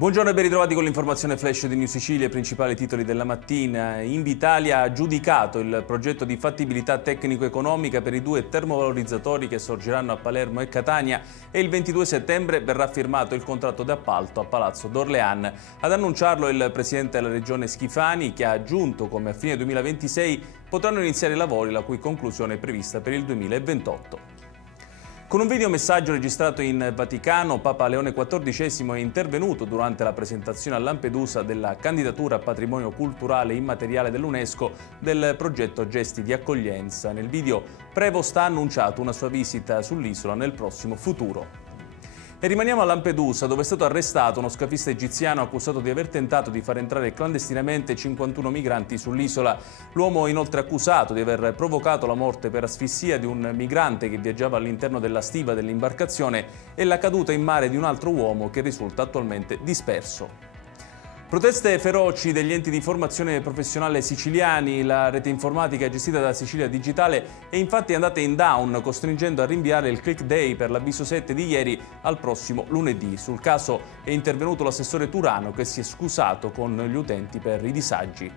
Buongiorno e ben ritrovati con l'informazione flash di New Sicilia, i principali titoli della mattina. Invitalia ha giudicato il progetto di fattibilità tecnico-economica per i 2 termovalorizzatori che sorgeranno a Palermo e Catania e il 22 settembre verrà firmato il contratto d'appalto a Palazzo d'Orléans. Ad annunciarlo il presidente della regione Schifani, che ha aggiunto come a fine 2026 potranno iniziare i lavori la cui conclusione è prevista per il 2028. Con un videomessaggio registrato in Vaticano, Papa Leone XIV è intervenuto durante la presentazione a Lampedusa della candidatura a patrimonio culturale immateriale dell'UNESCO del progetto Gesti di accoglienza. Nel video Prevost ha annunciato una sua visita sull'isola nel prossimo futuro. E rimaniamo a Lampedusa, dove è stato arrestato uno scafista egiziano accusato di aver tentato di far entrare clandestinamente 51 migranti sull'isola. L'uomo è inoltre accusato di aver provocato la morte per asfissia di un migrante che viaggiava all'interno della stiva dell'imbarcazione e la caduta in mare di un altro uomo che risulta attualmente disperso. Proteste feroci degli enti di formazione professionale siciliani. La rete informatica gestita da Sicilia Digitale è infatti andata in down, costringendo a rinviare il click day per l'avviso 7 di ieri al prossimo lunedì. Sul caso è intervenuto l'assessore Turano, che si è scusato con gli utenti per i disagi.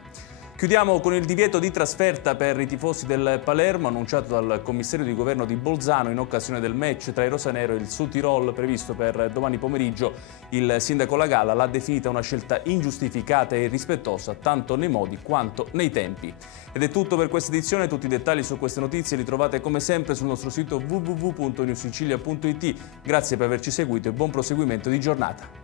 Chiudiamo con il divieto di trasferta per i tifosi del Palermo, annunciato dal commissario di governo di Bolzano in occasione del match tra i rosanero e il Sud Tirol previsto per domani pomeriggio. Il sindaco Lagalla l'ha definita una scelta ingiustificata e irrispettosa tanto nei modi quanto nei tempi. Ed è tutto per questa edizione. Tutti i dettagli su queste notizie li trovate come sempre sul nostro sito www.newsicilia.it. Grazie per averci seguito e buon proseguimento di giornata.